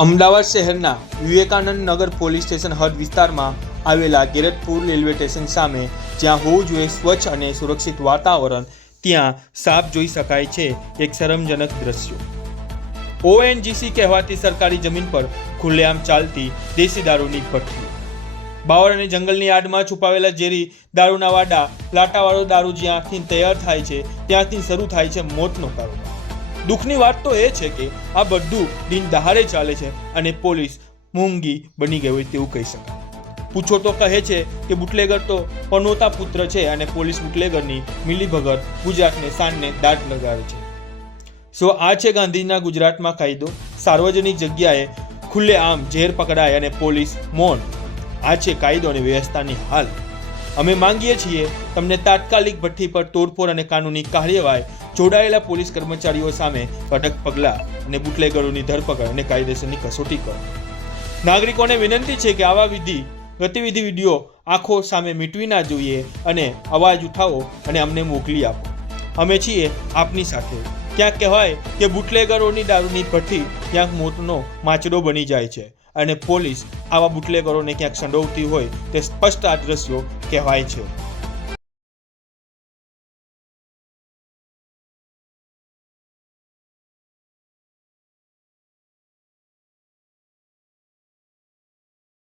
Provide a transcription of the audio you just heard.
અમદાવાદ શહેરના વિવેકાનંદ નગર police station હદ વિસ્તારમાં આવેલા ગેરતપુર રેલવે સ્ટેશન સામે જ્યાં હોવું જોઈએ સ્વચ્છ અને સુરક્ષિત વાતાવરણ, ત્યાં સાફ જોઈ શકાય છે એક શરમજનક દ્રશ્યો. ઓએનજીસી કહેવાતી સરકારી જમીન પર ખુલ્લેઆમ ચાલતી દેશી દારૂની ભઠ્ઠી. બાવળ અને જંગલની આડમાં છુપાવેલા ઝેરી દારૂના વાડા, લાટાવાળો દારૂ જ્યાંથી તૈયાર થાય છે, ત્યાંથી શરૂ થાય છે મોતનો કારોબાર. દુઃખની વાત તો એ છે કે આ બધું દિન દહાડે ચાલે છે અને પોલીસ મૂંગી બની ગઈ હોય તેવું કહી શકાય. પૂછો તો કહે છે કે બુટલેગર તો પનોતા પુત્ર છે અને પોલીસ બુટલેગરની મિલીભગત ગુજરાતને શાનને દાટ લગાવે છે. સો આ છે ગાંધીના ગુજરાતમાં કાયદો. સાર્વજનિક જગ્યાએ ખુલ્લે આમ ઝેર પકડાય અને પોલીસ મૌન. આ છે કાયદો અને વ્યવસ્થાની હાલ. અમે માંગીએ છીએ તમને તાત્કાલિક ભઠ્ઠી પર તોડફોડ અને કાનૂની કાર્યવાહી જોડાયેલા પોલીસ કર્મચારીઓ સામે કડક પગલાં અને બુટલેગરોની ધરપકડ અને કાયદેસરની કસોટી કરો. નાગરિકોને વિનંતી છે કે આવા વિધિ, ગતિવિધિ વીડિયો આંખો સામે મીટવી ના જોઈએ અને અવાજ ઉઠાવો અને અમને મોકલી આપો. અમે છીએ આપની સાથે. ક્યાંક કહેવાય કે બુટલેગરોની દારૂની ભઠ્ઠી ક્યાંક મોતનો માચડો બની જાય છે અને પોલીસ આવા બુટલેગરોને ક્યાંક સંડોવતી હોય તે સ્પષ્ટ આ દ્રશ્યો કહેવાય છે.